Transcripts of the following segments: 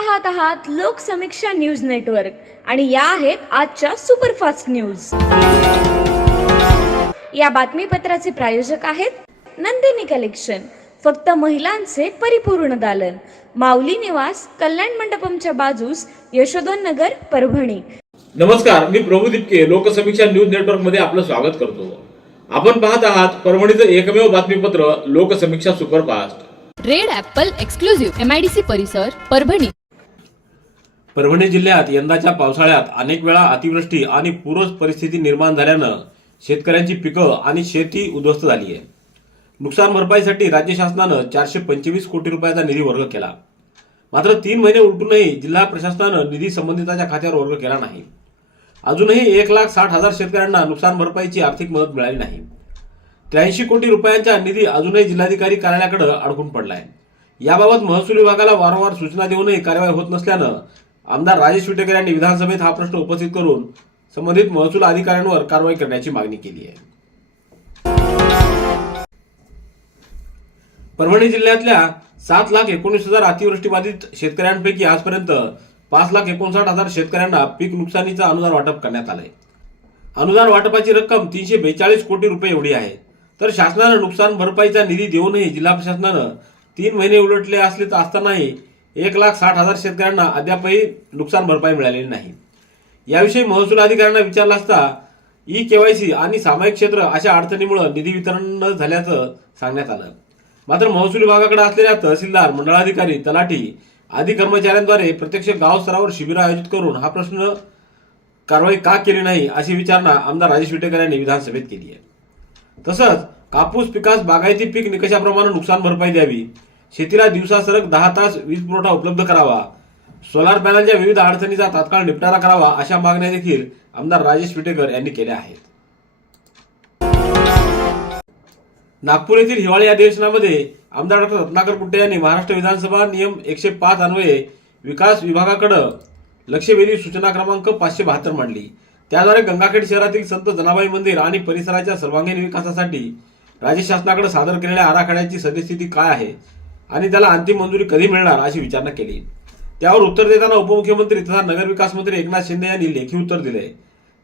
पाहत आहात Loksamiksha news network आणि या आहेत आजच्या सुपरफास्ट न्यूज। या बातमीपत्राचे प्रायोजक आहेत नंदिनी कलेक्शन, फक्त महिलांचे परिपूर्ण दालन, माऊली निवास, कल्याण मंडपमच्या बाजूस, यशोधन नगर, परभणी। नमस्कार, मी प्रभू दिपके लोकसमीक्षा न्यूज नेटवर्क मध्ये आपलं स्वागत करतो। आपण पाहत आहात परभणीचं एकमेव बातमीपत्र Loksamiksha superfast. Red Apple exclusive MIDC परिसर परभणी। परभणी जिल्ह्यात यंदाच्या पावसाळ्यात अनेक वेळा अतिवृष्टी आणि पूर परिस्थिती निर्माण झाल्यानं शेतकऱ्यांची पिकं आणि शेती उद्ध्वस्त झाली आहे। नुकसान भरपाईसाठी राज्य शासनानं 425 कोटी रुपयाचा निधी वर्ग केला, मात्र 3 महिने उलटूनही जिल्हा प्रशासनानं निधी संबंधिताच्या खात्यावर वर्ग केला नाही। अजूनही 1,60,000 शेतकऱ्यांना नुकसान भरपाईची आर्थिक मदत मिळाली नाही। 83 कोटी रुपयांचा निधी अजूनही जिल्हाधिकारी कार्यालयाकडे अडकून पडलाय। याबाबत महसूल विभागाला वारंवार सूचना देऊनही कार्यवाही होत नसल्यानं आमदार राजेश विटेकर यांनी विधानसभेत हा प्रश्न उपस्थित करून संबंधित महसूल अधिकाऱ्यांवर कारवाई करण्याची मागणी केली आहे। परभणी जिल्ह्यातल्या 7,19,000 अतिवृष्टीबाधित शेतकऱ्यांपैकी आजपर्यंत 5,59,000 शेतकऱ्यांना पीक नुकसानीचं अनुदान वाटप करण्यात आलंय। अनुदान वाटपाची रक्कम 342 कोटी रुपये एवढी आहे। तर शासनानं नुकसान भरपाईचा निधी देऊनही जिल्हा प्रशासनानं 3 महिने उलटले असतानाही 1,60,000 शेतकऱ्यांना अद्यापही नुकसान भरपाई मिळालेली नाही। याविषयी महसूल अधिकाऱ्यांना विचारलं असता KYC आणि सामायिक क्षेत्र अशा अडचणीमुळे निधी वितरण न झाल्याचं सांगण्यात आलं। मात्र महसूल विभागाकडे असलेल्या तहसीलदार, मंडळाधिकारी, तलाठी आदी कर्मचाऱ्यांद्वारे प्रत्यक्ष गाव स्तरावर शिबिर आयोजित करून हा प्रश्न कारवाई का केली नाही अशी विचारणा आमदार राजेश विटेकर यांनी विधानसभेत केली आहे। तसंच कापूस पिकास बागायती पीक निकषाप्रमाणे नुकसान भरपाई द्यावी, शेतीला दिवसा सलग 10 तास वीज पुरवठा उपलब्ध करावा, सोलार पॅनलच्या विविध अडचणीचा तात्काळ निपटारा करावा अशा मागण्या देखील आमदार राजेश विटेकर यांनी केल्या आहेत। नागपूर येथील हिवाळी अधिवेशनामध्ये आमदार डॉ. रत्नाकर कुट्टे यांनी महाराष्ट्र विधानसभा नियम 105 अन्वये विकास विभागाकडे लक्षवेधी सूचना क्रमांक 572 मांडली। त्याद्वारे गंगाखेड शहरातील संत जनाबाई मंदिर आणि परिसराच्या सर्वांगीण विकासासाठी राज्य शासनाकडे सादर केलेल्या आराखड्याची सद्यस्थिती काय आहे आणि त्याला अंतिम मंजुरी कधी मिळणार अशी विचारणा केली। त्यावर उत्तर देताना उपमुख्यमंत्री तथा नगरविकास मंत्री एकनाथ शिंदे यांनी लेखी उत्तर दिले।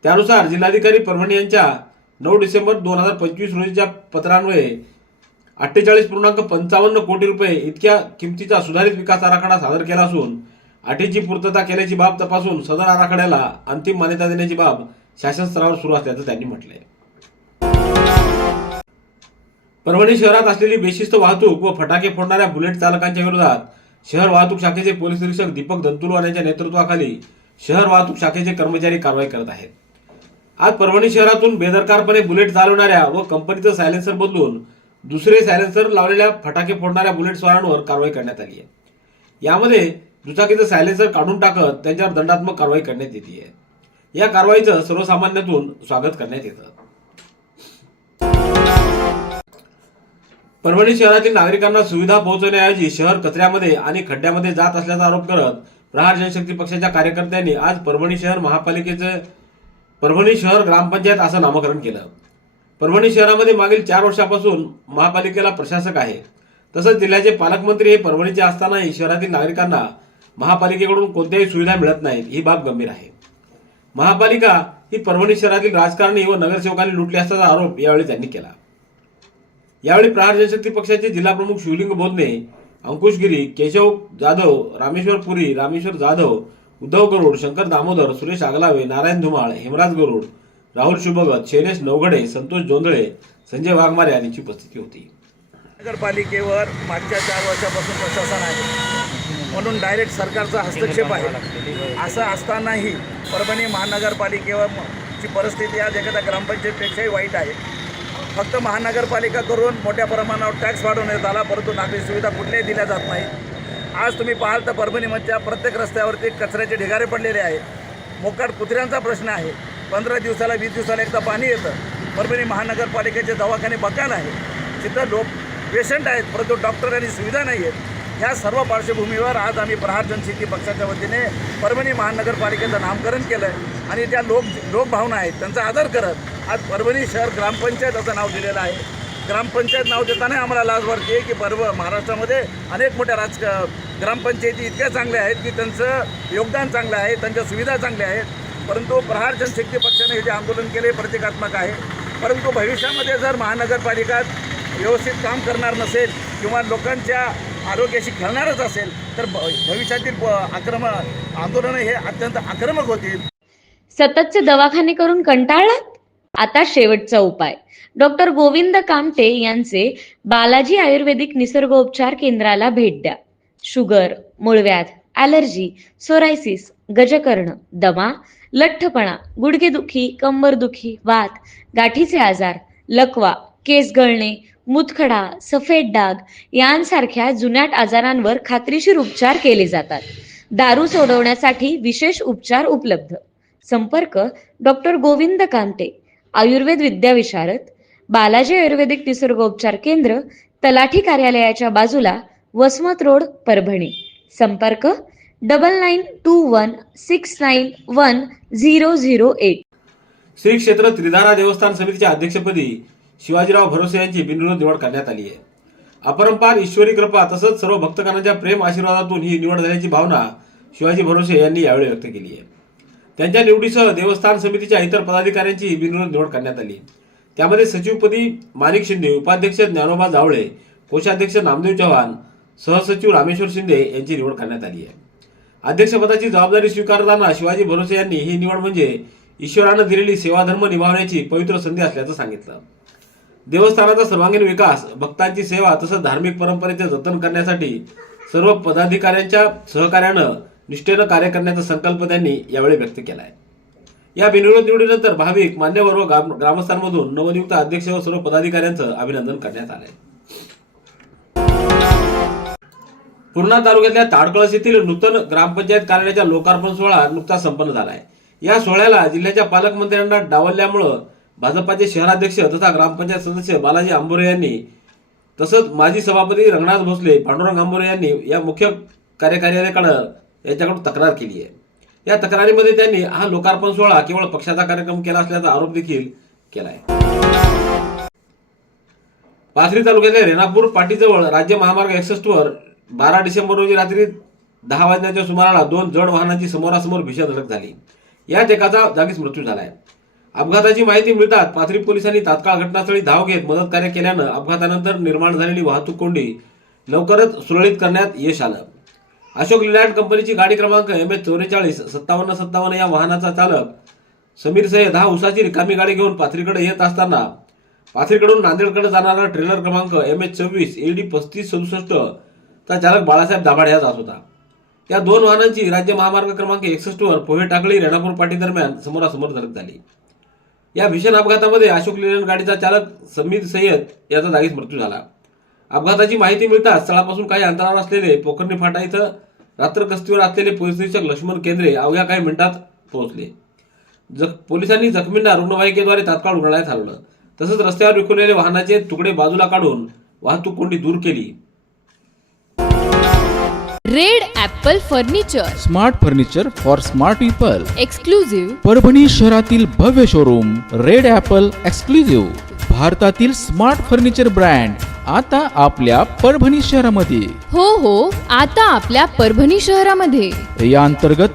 त्यानुसार जिल्हाधिकारी परभणी यांच्या 9 डिसेंबर 2025 रोजीच्या पत्रान्वये 48.55 कोटी रुपये इतक्या किमतीचा सुधारित विकास आराखडा सादर केला असून अटीची पूर्तता केल्याची बाब तपासून सदर आराखड्याला अंतिम मान्यता देण्याची बाब शासन स्तरावर सुरू असल्याचं त्यांनी म्हटलंय। परभणी शहरात असलेली बेशिस्त वाहतूक व फटाके फोडणाऱ्या बुलेट चालकांच्या विरोधात शहर वाहतूक शाखेचे पोलीस निरीक्षक दीपक दंतुलवार यांच्या नेतृत्वाखाली शहर वाहतूक शाखेचे कर्मचारी कारवाई करत आहेत। आज परभणी शहरातून बेदरकारपणे बुलेट चालवणाऱ्या व कंपनीचं सायलेन्सर बदलून दुसरे सायलेन्सर लावलेल्या फटाके फोडणाऱ्या बुलेट स्वारांवर कारवाई करण्यात आली आहे। यामध्ये दुचाकीचं सायलेन्सर काढून टाकत त्यांच्यावर दंडात्मक कारवाई करण्यात येते आहे। या कारवाईचं सर्वसामान्यातून स्वागत करण्यात येतं। परभणी शहरातील नागरिकांना सुविधा पोहोचवण्याऐवजी शहर कचऱ्यामध्ये आणि खड्ड्यामध्ये जात असल्याचा आरोप करत प्रहार जनशक्ती पक्षाच्या कार्यकर्त्यांनी आज परभणी शहर महापालिकेचे परभणी शहर ग्रामपंचायत असं नामकरण केलं। परभणी शहरामध्ये मागील 4 वर्षापासून महापालिकेला प्रशासक आहे। तसंच जिल्ह्याचे पालकमंत्री हे परभणीचे असतानाही शहरातील नागरिकांना महापालिकेकडून कोणत्याही सुविधा मिळत नाहीत, ही बाब गंभीर आहे। महापालिका ही परभणी शहरातील राजकारणी व नगरसेवकांनी लुटली असल्याचा आरोप यावेळी त्यांनी केला। यावेळी प्रहार जनशक्ती पक्षाचे जिल्हा प्रमुख शिवलिंग बोधने, अंकुश गिरी, केशव जाधव, रामेश्वर पुरी, रामेश्वर जाधव, उद्धव गरुड, शंकर दामोदर, सुरेश आगलावे, नारायण धुमाळ, हेमराज गरुड, राहुल शुभगत, शैलेश नवघडे, संतोष जोंधळे, संजय वाघमारे यांची उपस्थिती होती। नगरपालिकेवर मागच्या 4 वर्षापासून प्रशासन आहे म्हणून डायरेक्ट सरकारचा हस्तक्षेप आहे। असं असतानाही परभणी महानगरपालिकेवरची परिस्थिती आज एखाद्या ग्रामपंचायतीपेक्षाही वाईट आहे। फक्त महानगरपालिका करून मोठ्या प्रमाणावर टॅक्स वाढवण्यात आला, परंतु नागरी सुविधा कुठल्याही दिल्या जात नाही। आज तुम्ही पाहाल तर परभणीमधल्या प्रत्येक रस्त्यावरती कचऱ्याचे ढिगारे पडलेले आहेत। मोकाट कुत्र्यांचा प्रश्न आहे। 15 दिवसाला 20 दिवसाला एकदा पाणी येतं। परभणी महानगरपालिकेचे दवाखाने बकाल आहे, तिथं पेशंट आहेत परंतु डॉक्टर आणि सुविधा नाही आहेत। ह्या सर्व पार्श्वभूमीवर आज आम्ही प्रहार जनशक्ती पक्षाच्या वतीने परभणी महानगरपालिकेचं नामकरण केलं आहे आणि त्या लोकभावना आहेत त्यांचा आदर करत आज परभणी शहर ग्रामपंचायत असं नाव दिलेलं आहे। ग्रामपंचायत नाव देताना आम्हाला लाज वाटते की महाराष्ट्रामध्ये अनेक मोठ्या ग्रामपंचायती इतक्या चांगल्या आहेत की त्यांचं योगदान चांगलं आहे, त्यांच्या सुविधा चांगल्या आहेत, परंतु प्रहार जनशक्ती पक्षाने हे जे आंदोलन केले प्रतिकात्मक आहे. परंतु भविष्यामध्ये जर महानगरपालिका व्यवस्थित काम करणार नसेल किंवा लोकांच्या आरोग्याशी खेळणारच असेल तर भविष्यातील आंदोलनं हे अत्यंत आक्रमक होतील. सततचे दवाखाने करून कंटाळलात? आता शेवटचा उपाय. डॉक्टर गोविंद कामटे यांचे बालाजी आयुर्वेदिक निसर्गोपचार केंद्राला भेट द्या. शुगर, मूळव्याध, ॲलर्जी, सोरायसिस, गजकर्ण, दमा, लठ्ठपणा, गुडघेदुखी, कंबरदुखी, वात, गाठीचे आजार, लकवा, केस गळणे, मूतखडा, सफेद डाग यांसारख्या जुनाट आजारांवर खात्रीशीर उपचार केले जातात. दारू सोडवण्यासाठी विशेष उपचार उपलब्ध. संपर्क डॉक्टर गोविंद कामटे, आयुर्वेद विद्याविशारद, बालाजी आयुर्वेदिक निसर्गोपचार केंद्र, तलाठी कार्यालयाच्या बाजूला, वसमत रोड, परभणी. संपर्क 9921691008. श्री क्षेत्र त्रिधारा देवस्थान समितीच्या अध्यक्षपदी शिवाजीराव भरोसे यांची बिनविरोध निवड करण्यात आली आहे. अपरंपार ईश्वरी कृपा तसंच सर्व भक्तगणांच्या प्रेम आशीर्वादातून ही निवड झाल्याची भावना शिवाजी भरोसे यांनी यावेळी व्यक्त केली आहे. त्यांच्या निवडीसह देवस्थान समितीच्या इतर पदाधिकाऱ्यांची बिनविरोध निवड करण्यात आली. त्यामध्ये सचिवपदी माणिक शिंदे, उपाध्यक्ष ज्ञानोबा जावळे, कोषाध्यक्ष नामदेव चव्हाण, सहसचिव रामेश्वर शिंदे यांची निवड करण्यात आली आहे. अध्यक्षपदाची जबाबदारी स्वीकारताना शिवाजी भरोसे यांनी ही निवड म्हणजे ईश्वरानं दिलेली सेवाधर्म निभावण्याची पवित्र संधी असल्याचं सांगितलं. देवस्थानाचा सर्वांगीण विकास, भक्तांची सेवा तसंच धार्मिक परंपरेचे जतन करण्यासाठी सर्व पदाधिकाऱ्यांच्या सहकार्यानं निष्ठेनं कार्य करण्याचा संकल्प त्यांनी यावेळी व्यक्त केला आहे. या बिनविरोध निवडीनंतर भाविक, मान्यवर व ग्रामस्थांमधून नवनियुक्त अध्यक्ष व सर्व पदाधिकाऱ्यांचं अभिनंदन करण्यात आलंय. पूर्णा तालुक्यातल्या ताडकळस येथील नूतन ग्रामपंचायत कार्यालयाचा लोकार्पण सोहळा नुकताच संपन्न झालाय. या सोहळ्याला जिल्ह्याच्या पालकमंत्र्यांना डावलल्यामुळं भाजपाचे शहराध्यक्ष तथा ग्रामपंचायत सदस्य बालाजी आंबोरे यांनी तसंच माजी सभापती रंगनाथ भोसले, पांडुरंग आंबोरे यांनी या मुख्य कार्यकारिणीकडे यांच्याकडून तक्रार केली आहे. या तक्रारीमध्ये त्यांनी हा लोकार्पण सोहळा केवळ पक्षाचा कार्यक्रम केला असल्याचा आरोप देखील केला आहे. पाथरी तालुक्यातल्या रेणापूर पाटीजवळ राज्य महामार्ग 61 वर 12 डिसेंबर रोजी रात्री 10 वाजण्याच्या सुमाराला 2 जड वाहनांची समोरासमोर भीषण धडक झाली. यात एकाचा जागीच मृत्यू झालाय. अपघाताची माहिती मिळताच पाथरी पोलिसांनी तात्काळ घटनास्थळी धाव घेत मदत कार्य केल्यानं अपघातानंतर निर्माण झालेली वाहतूक कोंडी लवकरच सुरळीत करण्यात यश आलं. अशोक लिलँड कंपनीची गाडी क्रमांक MH445757 या वाहनाचा चालक समीर सय्यद हा उसाची रिकामी गाडी घेऊन पाथरीकडे येत असताना पाथरीकडून नांदेडकडे जाणारा ट्रेलर क्रमांक MH26 AD3567 चा चालक बाळासाहेब दाभाडे हा जात होता. या दोन वाहनांची राज्य महामार्ग क्रमांक 61 वर पोहे टाकळी रेणापूर पाटी दरम्यान समोरासमोर धडक झाली. या भीषण अपघातामध्ये अशोक लेलँड गाडीचा चालक समीर सय्यद याचा जागीच मृत्यू झाला. अपघाताची माहिती मिळताच स्थळापासून काही अंतरावर असलेले पोखर्णी फाटा इथं रात्र गस्तीवर असलेले पोलीस निरीक्षक लक्ष्मण केंद्रे अवघ्या काही मिनिटात पोहोचले. पोलिसांनी जखमींना रुग्णवाहिकेद्वारे तात्काळ रुग्णालयात हलवलं. तसंच रस्त्यावर विखुरलेले वाहनाचे तुकडे बाजूला काढून वाहतूक कोंडी दूर केली. Red Apple furniture, smart furniture for smart people. Exclusive Parbhani शहरातील भव्य शोरूम रेड ॲपल एक्सक्लुझिव्ह. भारतातील स्मार्ट फर्निचर ब्रँड आता आपल्या परभणी शहरामध्ये. हो, आता आपल्या परभणी शहरामध्ये. या अंतर्गत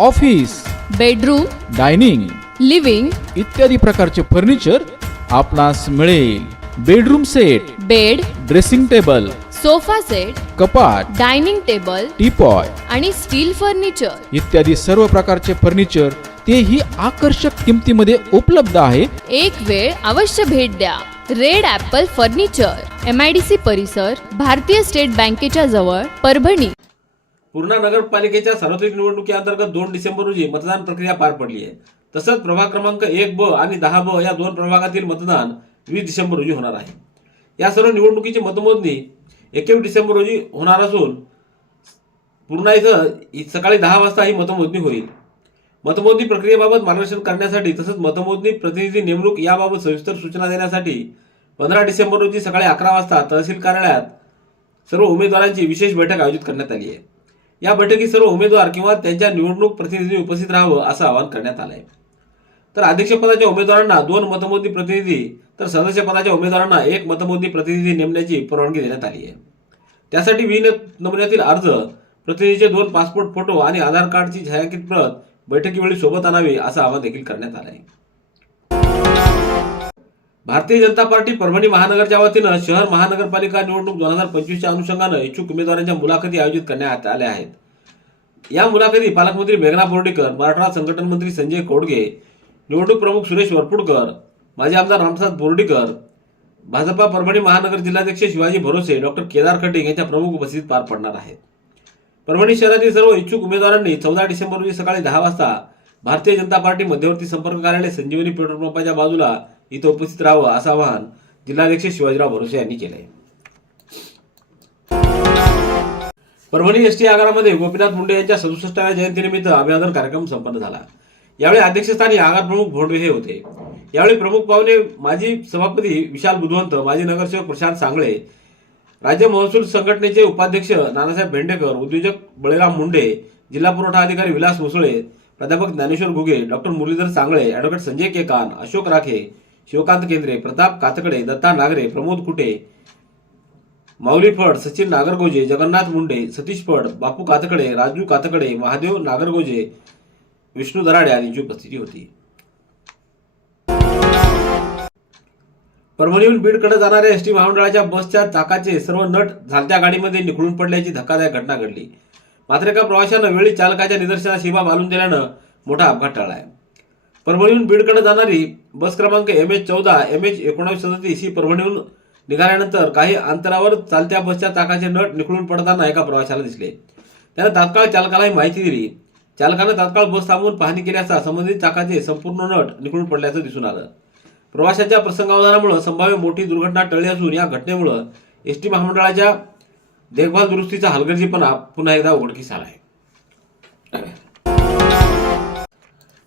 ऑफिस, बेडरूम, डायनिंग, लिव्हिंग इत्यादी प्रकारचे फर्निचर आपणास मिळेल. Bedroom set, bed, dressing table, sofa set, कपाट, डायनिंग टेबल, टीपॉय आणि स्टील फर्निचर इत्यादी सर्व प्रकारचे फर्निचर तेही आकर्षक किमतीमध्ये उपलब्ध आहे. एक वेळ अवश्य भेट द्या. रेड ॲपल फर्निचर, MIDC परिसर, भारतीय स्टेट बँकेच्या जवळ, परभणी. पूर्णा नगरपालिकेच्या सार्वत्रिक निवडणुकीअंतर्गत 2 डिसेंबर रोजी मतदान प्रक्रिया पार पडली आहे. तसंच प्रभाग क्रमांक 1B आणि 10B या 2 प्रभागातील मतदान 20 डिसेंबर रोजी होणार आहे. या सर्व निवडणुकीची मतमोजणी 21 डिसेंबर रोजी होणार असून पूर्णा इथं सकाळी 10 वाजता ही मतमोजणी होईल. मतमोजणी प्रक्रियेबाबत मार्गदर्शन करण्यासाठी तसंच मतमोजणी प्रतिनिधी नेमणूक याबाबत सविस्तर सूचना देण्यासाठी 15 डिसेंबर रोजी सकाळी 11 वाजता तहसील कार्यालयात सर्व उमेदवारांची विशेष बैठक आयोजित करण्यात आली आहे. या बैठकीत सर्व उमेदवार किंवा त्यांच्या निवडणूक प्रतिनिधींनी उपस्थित राहावं असं आवाहन करण्यात आलं आहे. तर अध्यक्षपदाच्या उमेदवारांना 2 मतमोजणी प्रतिनिधी तर सदस्यपदाच्या उमेदवारांना 1 मतमोजणी प्रतिनिधी नेमण्याची परवानगी देण्यात आली आहे. त्यासाठी 20 नमुन्यातील अर्ज, प्रतिनिधीचे 2 पासपोर्ट फोटो आणि आधार कार्डची छायांकित प्रत बैठकीवेळी सोबत आणावी असं आवाहन देखील करण्यात आलं आहे. भारतीय जनता पार्टी परभणी महानगरच्या वतीनं शहर महानगरपालिका निवडणूक 2025च्या अनुषंगानं इच्छुक उमेदवारांच्या मुलाखती आयोजित करण्यात आल्या आहेत. या मुलाखती पालकमंत्री मेघना बोर्डीकर, मराठवाडा संघटन मंत्री संजय कोडगे, निवडणूक प्रमुख सुरेश वरपुडकर, माजी आमदार रामप्रसाद बोर्डीकर, भाजपा परभणी महानगर जिल्हाध्यक्ष शिवाजी भरोसे, डॉक्टर केदार खटिंग यांच्या प्रमुख उपस्थितीत पार पडणार आहेत. परभणी शहरातील सर्व इच्छुक उमेदवारांनी 14 डिसेंबर रोजी सकाळी 10 वाजता भारतीय जनता पार्टी मध्यवर्ती संपर्क कार्यालय संजीवनी पेट्रोल पंपाच्या बाजूला इथं उपस्थित राहावं असं आवाहन जिल्हाध्यक्ष शिवाजीराव भरोसे यांनी केलं आहे. परभणी एसटी आगारामध्ये गोपीनाथ मुंडे यांच्या 67व्या जयंतीनिमित्त अभिवादन कार्यक्रम संपन्न झाला. यावेळी अध्यक्षस्थानी आगार प्रमुख भोंडवे हे होते. यावेळी प्रमुख पाहुणे माजी सभापती विशाल बुधवंत, माजी नगरसेवक प्रशांत सांगळे, राज्य महसूल संघटनेचे उपाध्यक्ष नानासाहेब भेंडेकर, उद्योजक बळीराम मुंडे, जिल्हा पुरवठा अधिकारी विलास मुसळे, प्राध्यापक ज्ञानेश्वर घुगे, डॉक्टर मुरलीधर सांगळे, ॲडव्होकेट संजय केकान, अशोक राखे, शिवकांत केंद्रे, प्रताप कातकडे, दत्ता नागरे, प्रमोद कुटे, माऊली फड, सचिन नागरगोजे, जगन्नाथ मुंडे, सतीश फड, बापू कातकडे, राजू कातकडे, महादेव नागरगोजे, विष्णू दराडे यांची उपस्थिती होती. परभणीहून बीडकडे जाणाऱ्या एसटी महामंडळाच्या बसच्या चाकाचे सर्व नट झालत्या गाडीमध्ये निखळून पडल्याची धक्कादायक घटना घडली. मात्र एका प्रवाशानं वेळी चालकाच्या निदर्शनास ही बाब आणून दिल्यानं मोठा अपघात टळलाय. परभणीहून बीडकडे जाणारी बस क्रमांक MH14 MH1937 ही परभणीहून निघाल्यानंतर काही अंतरावर चालत्या बसच्या चाकाचे नट निखळून पडताना एका प्रवाशाला दिसले. त्यानं तात्काळ चालकाला ही माहिती दिली. चालकानं तात्काळ बस थांबवून पाहणी केली असता संबंधित चाकाचे संपूर्ण नट निखळून पडल्याचं दिसून आलं. प्रवाशाच्या प्रसंगावधानामुळे संभाव्य मोठी दुर्घटना टळली असून या घटनेमुळे एसटी महामंडळाच्या देखभाल दुरुस्तीचा हलगर्जीपणा पुन्हा एकदा उघडकीस आला आहे.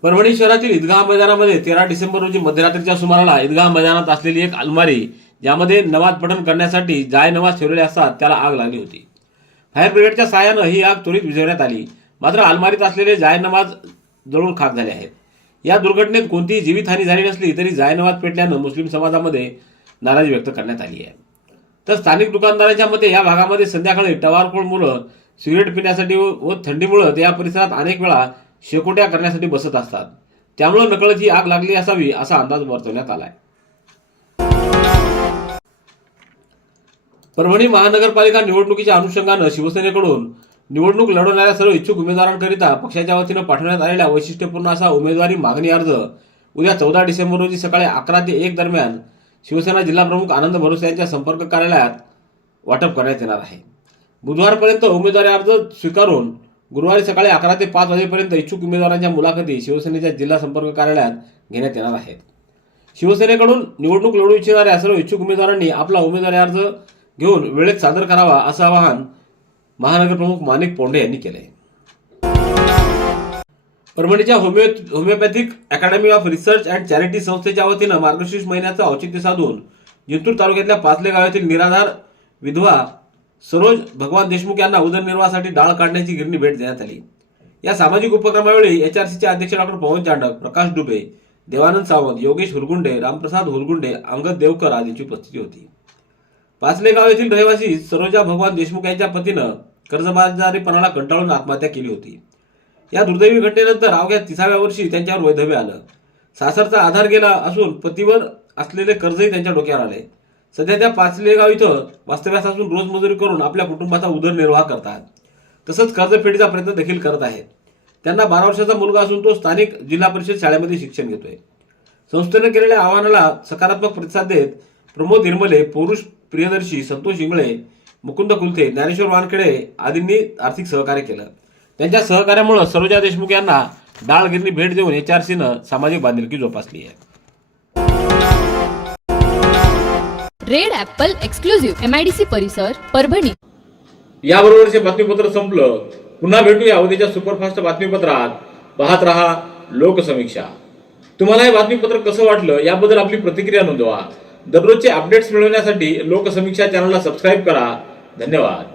परभणी शहरातील ईदगाह मैदानामध्ये 13 डिसेंबर रोजी मध्यरात्रीच्या सुमाराला ईदगाह मैदानात असलेली एक अलमारी, ज्यामध्ये नमाज पठण करण्यासाठी जायनमाज ठेवलेले असतात, त्याला आग लागली होती. फायर ब्रिगेडच्या सहाय्यानं ही आग त्वरित विझवण्यात आली. मात्र अलमारीत असलेले जायनमाज जळून खाक झाले आहेत. या दुर्घटनेत कोणतीही जीवितहानी झाली नसली तरी जायनमाज पेटल्यानं मुस्लिम समाजामध्ये नाराजी व्यक्त करण्यात आली आहे. तर स्थानिक दुकानदारांच्या मते या भागामध्ये संध्याकाळी टवारखोर मुलं सिगरेट पिण्यासाठी व थंडीमुळे या परिसरात अनेक वेळा शेकोट्या करण्यासाठी बसत असतात. त्यामुळे नकळत ही आग लागली असावी असा अंदाज वर्तवण्यात आलाय. परभणी महानगरपालिका निवडणुकीच्या अनुषंगानं शिवसेनेकडून निवडणूक लढवणाऱ्या सर्व इच्छुक उमेदवारांकरिता पक्षाच्या वतीनं पाठवण्यात आलेला वैशिष्ट्यपूर्ण असा उमेदवारी मागणी अर्ज उद्या 14 डिसेंबर रोजी सकाळी 11 ते 1 दरम्यान शिवसेना जिल्हाप्रमुख आनंद भरोसे यांच्या संपर्क कार्यालयात वाटप करण्यात येणार आहे. बुधवारपर्यंत उमेदवारी अर्ज स्वीकारून गुरुवारी सकाळी 11 ते 5 वाजेपर्यंत इच्छुक उमेदवारांच्या मुलाखती शिवसेनेच्या जिल्हा संपर्क कार्यालयात घेण्यात येणार आहेत. शिवसेनेकडून निवडणूक लढवू इच्छिणाऱ्या सर्व इच्छुक उमेदवारांनी आपला उमेदवारी अर्ज घेऊन वेळेत सादर करावा असं आवाहन महानगर प्रमुख माणिक पोंडे यांनी केले. परभणीच्या homeopathic academy of research and charity संस्थेच्या वतीनं मार्गशीर्ष महिन्याचं औचित्य साधून जिंतूर तालुक्यातल्या पाचलेगाव येथील निराधार विधवा सरोज भगवान देशमुख यांना उदरनिर्वाहासाठी डाळ काढण्याची गिरणी भेट देण्यात आली. या सामाजिक उपक्रमावेळी HRCचे अध्यक्ष डॉक्टर पवन चांडक, प्रकाश डुबे, देवानंद सावंत, योगेश हुरगुंडे, रामप्रसाद हुरगुंडे, अंगद देवकर आदींची उपस्थिती होती. पाचलेगाव येथील रहिवासी सरोजा भगवान देशमुख यांच्या पतीनं कर्जबाजारीपणाला कंटाळून आत्महत्या केली होती. या दुर्दैवी घटनेनंतर अवघ्या 30व्या वर्षी त्यांच्यावर वैधव्य आलं. सासरचा आधार गेला असून पतीवर असलेले कर्जही त्यांच्या डोक्यावर आले. सध्या त्या पाचलेगाव इथं वास्तव्यास असून रोजमजुरी करून आपल्या कुटुंबाचा उदरनिर्वाह करतात. तसंच कर्जफेडीचा प्रयत्न देखील करत आहेत. त्यांना 12 वर्षाचा मुलगा असून तो स्थानिक जिल्हा परिषद शाळेमध्ये शिक्षण घेतोय. संस्थेने केलेल्या आवाहनाला सकारात्मक प्रतिसाद देत प्रमोद निर्मले, पौरुष प्रियदर्शी, संतोष इंगळे, मुकुंद कुलथे, ज्ञानेश्वर वानखेडे आदींनी आर्थिक सहकार्य केलं. त्यांच्या सहकार्यामुळे सरोजा देशमुख यांना डाळ गिरणी भेट देऊन HRCनं सामाजिक बांधिलकी जोपासली आहे. रेड ॲपल एक्सक्लुझिव्ह MIDC परिसर परभणी. याबरोबरचे बातमीपत्र संपलं. पुन्हा भेटूया उद्याच्या सुपरफास्ट बातमीपत्रात. पाहत रहा लोकसमीक्षा. तुम्हाला हे बातमीपत्र कसं वाटलं याबद्दल आपली प्रतिक्रिया नोंदवा. दररोजचे अपडेट्स मिळवण्यासाठी लोकसमीक्षा चॅनलला सबस्क्राईब करा. धन्यवाद.